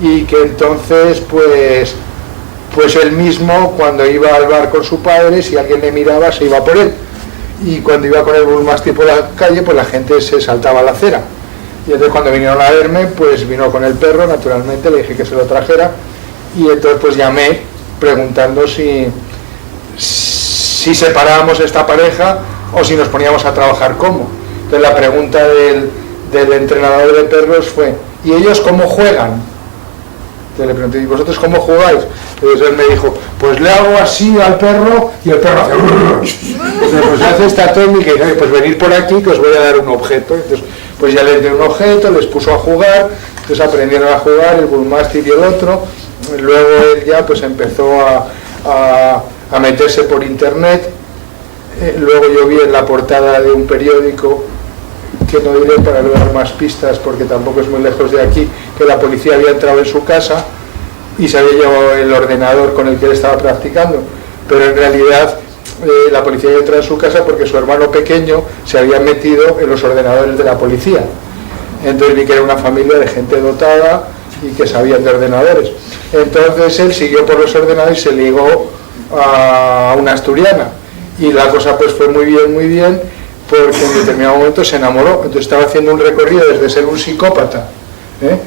y que entonces pues él mismo, cuando iba al bar con su padre, si alguien le miraba se iba por él, y cuando iba con el bullmastic por la calle, pues la gente se saltaba a la acera. Y entonces cuando vinieron a verme, pues vino con el perro, naturalmente, le dije que se lo trajera, y entonces pues llamé preguntando si separábamos esta pareja o si nos poníamos a trabajar cómo. Entonces la pregunta del entrenador de perros fue: ¿y ellos cómo juegan? Entonces le pregunté: ¿y vosotros cómo jugáis? Entonces él me dijo: pues le hago así al perro y el perro hace... Entonces, pues hace esta técnica y dice: pues venid por aquí que os voy a dar un objeto. Entonces pues ya les dio un objeto, les puso a jugar, entonces aprendieron a jugar el bullmastic y el otro. Luego él ya pues empezó a meterse por internet. Luego yo vi en la portada de un periódico, que no diré para no dar más pistas porque tampoco es muy lejos de aquí, que la policía había entrado en su casa y se había llevado el ordenador con el que él estaba practicando, pero en realidad la policía había entrado en su casa porque su hermano pequeño se había metido en los ordenadores de la policía. Entonces vi que era una familia de gente dotada y que sabían de ordenadores. Entonces él siguió por los ordenadores y se ligó a una asturiana, y la cosa pues fue muy bien, porque en determinado momento se enamoró. Entonces estaba haciendo un recorrido desde ser un psicópata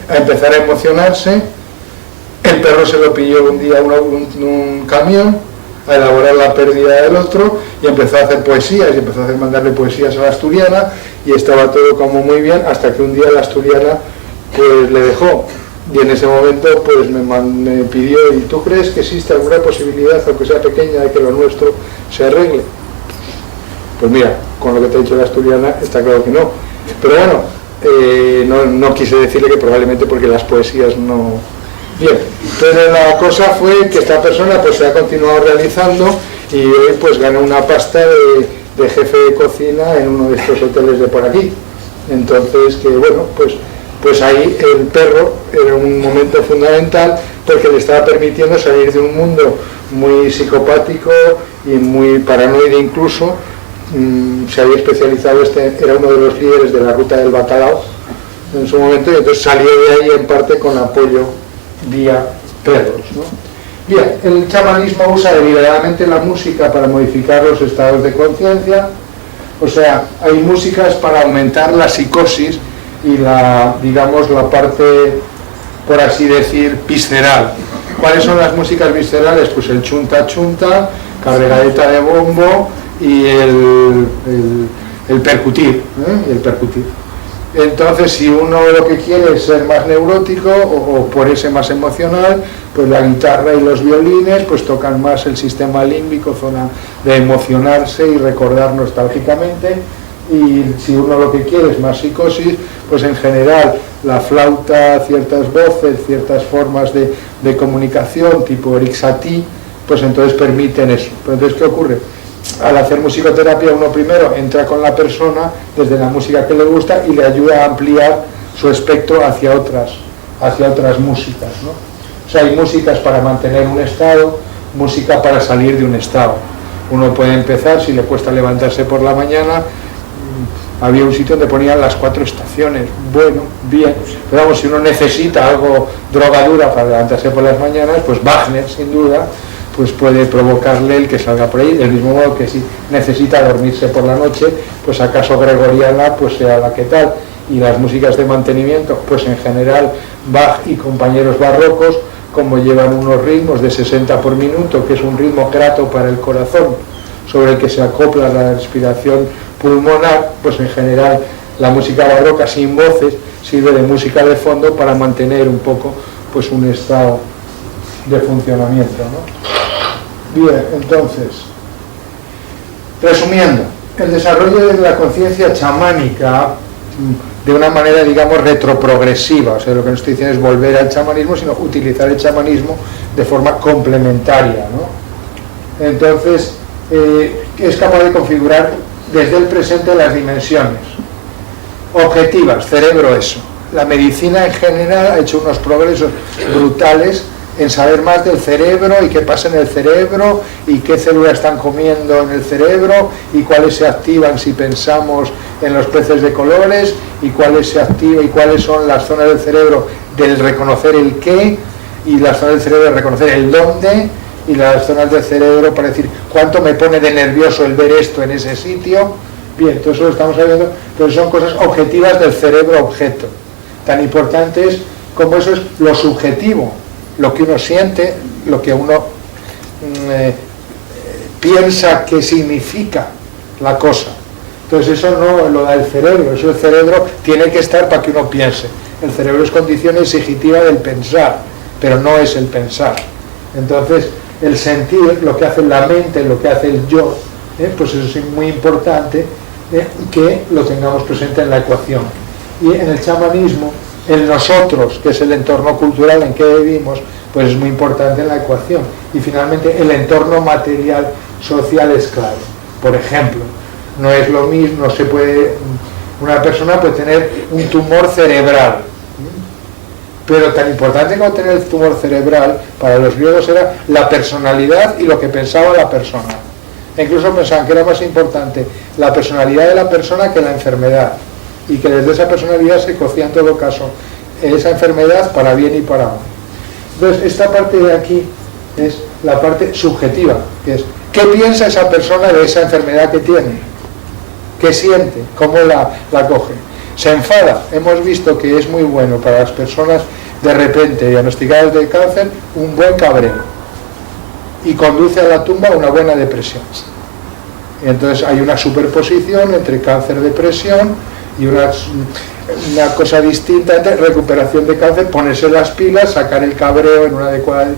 a empezar a emocionarse. El perro se lo pilló un día un camión a elaborar la pérdida del otro, y empezó a hacer poesías, y empezó a mandarle poesías a la asturiana, y estaba todo como muy bien, hasta que un día la asturiana pues le dejó. Y en ese momento pues me pidió: ¿y tú crees que existe alguna posibilidad, aunque sea pequeña, de que lo nuestro se arregle? Pues mira, con lo que te he dicho la asturiana, está claro que no. Pero bueno, no quise decirle que probablemente porque las poesías no... Bien, entonces la cosa fue que esta persona pues se ha continuado realizando, y hoy pues ganó una pasta de jefe de cocina en uno de estos hoteles de por aquí. Entonces, que bueno, pues ahí el perro era un momento fundamental, porque le estaba permitiendo salir de un mundo muy psicopático y muy paranoide incluso. Se había especializado, era uno de los líderes de la ruta del bacalao en su momento, y entonces salió de ahí en parte con apoyo vía perros, ¿no? Bien, el chamanismo usa deliberadamente la música para modificar los estados de conciencia. O sea, hay músicas para aumentar la psicosis y digamos, la parte, por así decir, visceral. ¿Cuáles son las músicas viscerales? Pues el chunta chunta, carregadeta de bombo y el percutir, el percutir. Entonces, si uno lo que quiere es ser más neurótico o ponerse más emocional, pues la guitarra y los violines pues tocan más el sistema límbico, zona de emocionarse y recordar nostálgicamente. Y si uno lo que quiere es más psicosis, pues en general la flauta, ciertas voces, ciertas formas de comunicación tipo Erik Satie, pues entonces permiten eso. Pero entonces, ¿qué ocurre? Al hacer musicoterapia, uno primero entra con la persona desde la música que le gusta y le ayuda a ampliar su espectro hacia otras músicas, ¿no? O sea, hay músicas para mantener un estado, música para salir de un estado. Uno puede empezar, si le cuesta levantarse por la mañana, había un sitio donde ponían las 4 estaciones, bueno, bien, pero vamos, si uno necesita algo drogadura para levantarse por las mañanas, pues Wagner, sin duda, pues puede provocarle el que salga por ahí, del mismo modo que si necesita dormirse por la noche, pues acaso gregoriana pues sea la que tal. Y las músicas de mantenimiento, pues en general Bach y compañeros barrocos, como llevan unos ritmos de 60 por minuto, que es un ritmo grato para el corazón, sobre el que se acopla la respiración pulmonar, pues en general la música barroca sin voces sirve de música de fondo para mantener un poco pues un estado de funcionamiento, ¿no? Bien, entonces, resumiendo, el desarrollo de la conciencia chamánica de una manera, digamos, retroprogresiva, o sea, lo que no estoy diciendo es volver al chamanismo, sino utilizar el chamanismo de forma complementaria, ¿no? Entonces, es capaz de configurar desde el presente las dimensiones objetivas, cerebro, eso. La medicina en general ha hecho unos progresos brutales en saber más del cerebro y qué pasa en el cerebro y qué células están comiendo en el cerebro y cuáles se activan si pensamos en los peces de colores y cuáles se activan y cuáles son las zonas del cerebro del reconocer el qué, y las zonas del cerebro de reconocer el dónde, y las zonas del cerebro para decir cuánto me pone de nervioso el ver esto en ese sitio. Bien, todo eso lo estamos sabiendo, pero son cosas objetivas del cerebro objeto, tan importantes como eso es lo subjetivo, lo que uno siente, lo que uno piensa que significa la cosa. Entonces eso no lo da el cerebro, eso el cerebro tiene que estar para que uno piense. El cerebro es condición exigitiva del pensar, pero no es el pensar. Entonces el sentir, lo que hace la mente, lo que hace el yo, pues eso es muy importante que lo tengamos presente en la ecuación. Y en el chamanismo, el nosotros, que es el entorno cultural en que vivimos, pues es muy importante en la ecuación. Y finalmente el entorno material social es clave. Por ejemplo, no es lo mismo, no se puede, una persona puede tener un tumor cerebral, pero tan importante como tener el tumor cerebral para los griegos era la personalidad y lo que pensaba la persona. E incluso pensaban que era más importante la personalidad de la persona que la enfermedad, y que desde esa personalidad se cocía en todo caso esa enfermedad para bien y para mal. Entonces esta parte de aquí es la parte subjetiva, que es ¿qué piensa esa persona de esa enfermedad que tiene? ¿Qué siente? ¿Cómo la coge? Se enfada. Hemos visto que es muy bueno para las personas de repente diagnosticadas de cáncer un buen cabreo, y conduce a la tumba una buena depresión. Y entonces hay una superposición entre cáncer, depresión, y una cosa distinta entre recuperación de cáncer, ponerse las pilas, sacar el cabreo en una adecuada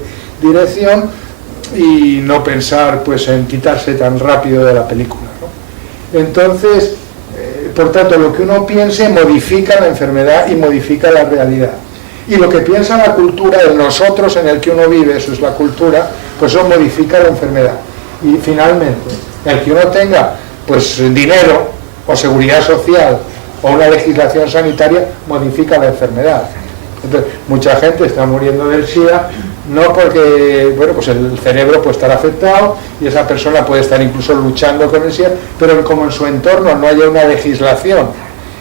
dirección y no pensar pues en quitarse tan rápido de la película, ¿no? Entonces, por tanto, lo que uno piense modifica la enfermedad y modifica la realidad. Y lo que piensa la cultura, el nosotros en el que uno vive, eso es la cultura, pues eso modifica la enfermedad. Y finalmente, el que uno tenga pues dinero o seguridad social o una legislación sanitaria modifica la enfermedad. Entonces, mucha gente está muriendo del SIDA no porque, bueno, pues el cerebro puede estar afectado y esa persona puede estar incluso luchando con el SIDA, pero como en su entorno no haya una legislación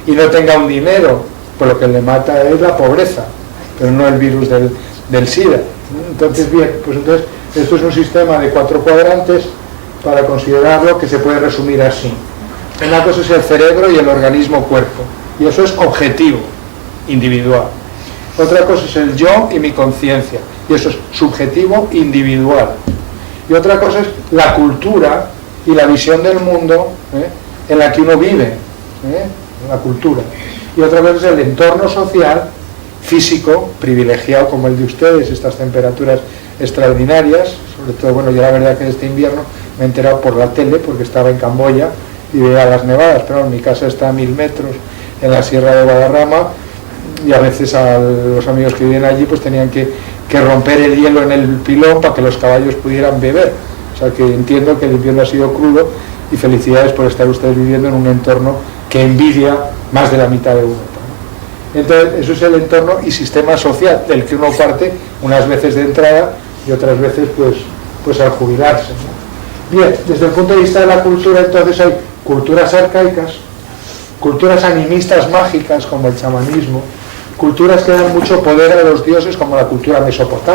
y no tenga un dinero, pues lo que le mata es la pobreza, pero no el virus del SIDA. Entonces, bien, pues entonces esto es un sistema de 4 cuadrantes para considerarlo, que se puede resumir así. Una cosa es el cerebro y el organismo cuerpo, y eso es objetivo, individual. Otra cosa es el yo y mi conciencia, y eso es subjetivo, individual. Y otra cosa es la cultura y la visión del mundo en la que uno vive, la cultura. Y otra cosa es el entorno social, físico, privilegiado como el de ustedes, estas temperaturas extraordinarias, sobre todo, bueno, yo la verdad que este invierno me he enterado por la tele, porque estaba en Camboya y veía las nevadas, pero mi casa está a 1000 metros en la Sierra de Guadarrama, y a veces a los amigos que viven allí pues tenían que romper el hielo en el pilón para que los caballos pudieran beber. O sea que entiendo que el invierno ha sido crudo, y felicidades por estar ustedes viviendo en un entorno que envidia más de la mitad de Europa. Entonces, eso es el entorno y sistema social del que uno parte unas veces de entrada y otras veces pues al jubilarse, ¿no? Bien, desde el punto de vista de la cultura, entonces hay culturas arcaicas, culturas animistas mágicas como el chamanismo, culturas que dan mucho poder a los dioses como la cultura mesopotámica.